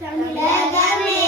தமிழகமே